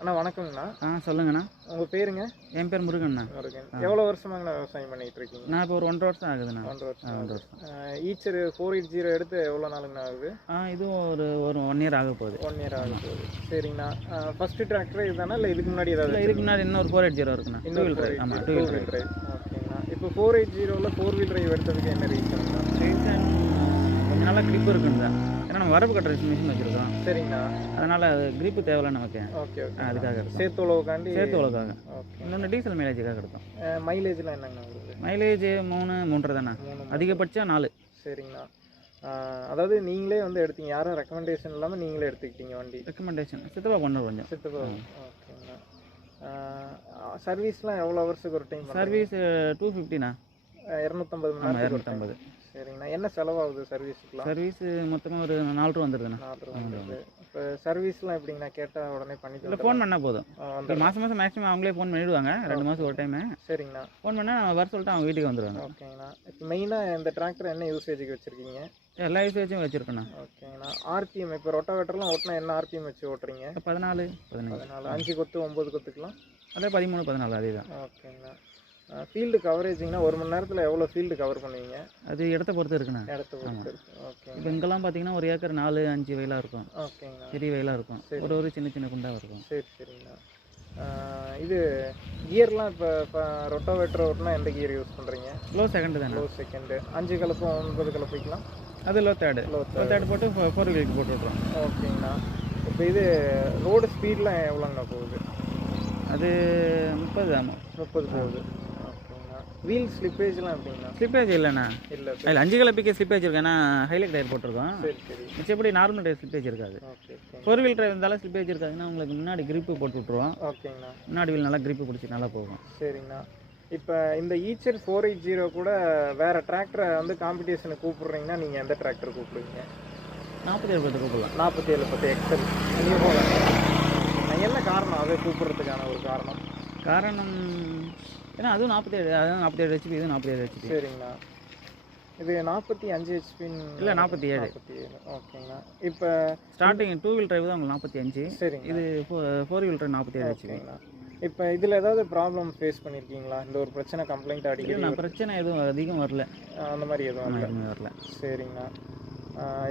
அண்ணா வணக்கங்கண்ணா. சொல்லுங்கண்ணா. உங்கள் பேருங்க? என் பேர் முருகண்ணா. முருகன். எவ்வளோ வருஷமாங்கண்ணா விவசாயம் பண்ணிகிட்டு இருக்கீங்க? நான் இப்போ ஒரு 1.5 வருஷம் ஆகுதுண்ணா. 1.5 வருஷம். ஈச்சர் 480 எடுத்து எவ்வளோ நாளுங்கண்ணா ஆகுது? இதுவும் ஒரு 1 இயர் ஆக போகுது. 1 இயர் ஆக போகுது. சரிங்கண்ணா. ஃபஸ்ட்டு டிராக்டர் இதுதானா இல்லை இதுக்கு முன்னாடி ஏதாவது? இதுக்கு முன்னாடி இன்னொரு 480 இருக்குண்ணா. Two wheel drive. ஆமாம், டூ வீல் டிரைவ். ஓகேங்கண்ணா. இப்போ 480ல் 4 வீல் டிரைவ் எடுத்ததுக்கு என்ன ரீசன்ண்ணா? ரீசன் கொஞ்சம் நல்லா கிரிப் இருக்குன்னு தான். ஏன்னா நம்ம வரப்பு கட்டுற மிஷின் வச்சுருக்கோம். சரிங்கண்ணா. அதனால் அது கிரிப்பு தேவையில்ல நமக்கு. Okay okay. அதுக்காக எடுத்தோம். சேர்த்து உழவுக்காண்டி. சேர்த்து உழவுக்காக. ஓகே. இன்னொன்று டீசல் மைலேஜுக்காக எடுத்தோம். மைலேஜ்லாம் என்னங்கண்ணா உங்களுக்கு? மைலேஜ் 3.5 தானே, அதிகபட்சம் 4. சரிங்கண்ணா. அதாவது நீங்களே வந்து எடுத்தீங்க, யாரும் ரெக்கமெண்டேஷன் இல்லாமல் நீங்களே எடுத்துக்கிட்டீங்க வண்டி? ரெக்கமெண்டேஷன் சித்தப்பா பண்ண கொஞ்சம். சித்தப்பா. ஓகேங்கண்ணா. சர்வீஸ்லாம் எவ்வளோ ஹவர்ஸுக்கு ஒரு டைம்? சர்வீஸ் 250ண்ணா. 250 மணி நேரம். 250. சரிங்கண்ணா. என்ன செலவாகுது சர்வீஸுக்குலாம்? சர்வீஸ் மொத்தமாக ஒரு 4 ரூபா வந்துடுதுண்ணா. 4 ரூபா வந்துடுது. இப்போ சர்வீஸ்லாம் எப்படிங்கண்ணா? கேட்டால் உடனே பண்ணி இல்லை, ஃபோன் பண்ணால் போதும். மாதம் மேக்ஸிமம் அவங்களே ஃபோன் பண்ணிவிடுவாங்க. 2 மாதம் ஒரு டைமு. சரிங்கண்ணா. ஃபோன் பண்ணால் வர சொல்லிட்டு அவங்க வீட்டுக்கு வந்துடுவாங்க. ஓகேங்கண்ணா. இப்போ மெயினாக இந்த டிராக்டர் என்ன யூசேஜுக்கு வச்சுருக்கீங்க? எல்லா யூசேஜும் வச்சுருக்கேண்ணா. ஓகேங்கண்ணா. ஆர்பிஎம் இப்போ ரொட்டாவேட்டர்லாம் ஓட்டினா என்ன ஆர்பிஎம் வச்சு ஓட்டுறீங்க? 14, 15. 5 கொத்து 9 கொத்துக்கலாம்? அதே 13, 14 அதே தான். ஓகேங்கண்ணா. ஃபீல்டு கவரேஜிங்கன்னா 1 மணி நேரத்தில் எவ்வளோ ஃபீல்டு கவர் பண்ணுவீங்க? அது இடத்த பொறுத்து இருக்குண்ணா. இடத்த பொறுத்து இருக்கு. ஓகே. இப்போ இங்கெல்லாம் பார்த்தீங்கன்னா 1 ஏக்கர் 4, 5 வயலாக இருக்கும். ஓகேங்கண்ணா. பெரிய வயலாக இருக்கும். ஒரு சின்ன சின்ன குண்டாக இருக்கும். சரி சரிங்கண்ணா. இது கியர்லாம் இப்போ ரொட்டாவேட்டர் ஓட்டினா எந்த கியர் யூஸ் பண்ணுறீங்க? லோ செகண்டு தானே. Low second. 5 கலப்பும் 9 கலப்பைக்கலாம்? அது லோ தேர்டு. லோ தேர்டு போட்டு 4 வீலுக்கு போட்டு விட்றோம். ஓகேங்கண்ணா. இப்போ இது ரோடு ஸ்பீட்லாம் எவ்வளோங்கண்ணா போகுது? அது 30 தான். 30 போகுது. வீல் ஸ்லிப்பேஜ்லாம் எப்படிங்கண்ணா? ஸ்லிப்பேஜ் இல்லைண்ணா. இல்லை அதில் 5 கலப்பிக்கு ஸ்லிப்பேஜ் இருக்கு. ஏன்னா ஹைலைட் டயர் போட்டிருக்கோம். சரி சரி. மிச்சப்படி நார்மல் டயர் ஸ்லிப்பேஜ் இருக்காது. Okay okay. 4 வீல் டிரைவ் இருந்தாலும் ஸ்லிப்பேஜ் இருக்காதுன்னா உங்களுக்கு முன்னாடி கிரிப்பு போட்டு விட்ருவோம். ஓகேங்கண்ணா. முன்னாடி வீல் நல்லா கிரிப்பு பிடிச்சி நல்லா போகும். சரிங்கண்ணா. இப்போ இந்த ஈச்சர் 480 கூட வேறு டிராக்டரை வந்து காம்படிஷனுக்கு கூப்பிட்றீங்கன்னா நீங்கள் எந்த டிராக்டர் கூப்பிடுவீங்க? 47 பத்து கூப்பிடலாம். 47 பத்து எக்ஸல். என்ன காரணம் அதை கூப்பிட்றதுக்கான ஒரு காரணம்? காரணம் ஏன்னா அதுவும் 47, அதான் 47 ஹெச்பி, இதுவும் 47 ஹெச்பி. சரிங்கண்ணா. இது 45 ஹெச்பின்னு இல்லை 47. ஓகேங்கண்ணா. இப்போ ஸ்டார்டிங் 2 வீல் டிரைவ் தான் உங்களுக்கு 45. சரிங்க. இது 4 வீல் டிரைவ் 47 ஹெச்பி. இப்போ இதில் ஏதாவது ப்ராப்ளம் ஃபேஸ் பண்ணியிருக்கீங்களா? இந்த ஒரு பிரச்சனை கம்ப்ளைண்ட் அடிக்கடி? நான் பிரச்சனை எதுவும் அதிகம் வரல. அந்த மாதிரி எதுவும் வரல. சரிங்கண்ணா.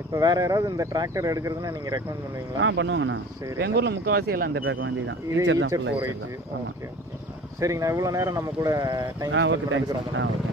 இப்போ வேறு யாராவது இந்த டிராக்டர் எடுக்கிறதுனா நீங்கள் ரெக்கமெண்ட் பண்ணுவீங்களா? பண்ணுவாங்கண்ணா. சரி. எங்கள் ஊரில் முக்கால்வாசி எல்லாம் இந்த ட்ராக் வண்டி தான். ஈச்சர் 480. Okay okay. சரிங்கண்ணா. இவ்வளோ நேரம் நம்ம கூட டைம் ஓகே. தேங்க்ஸ். ஓகே.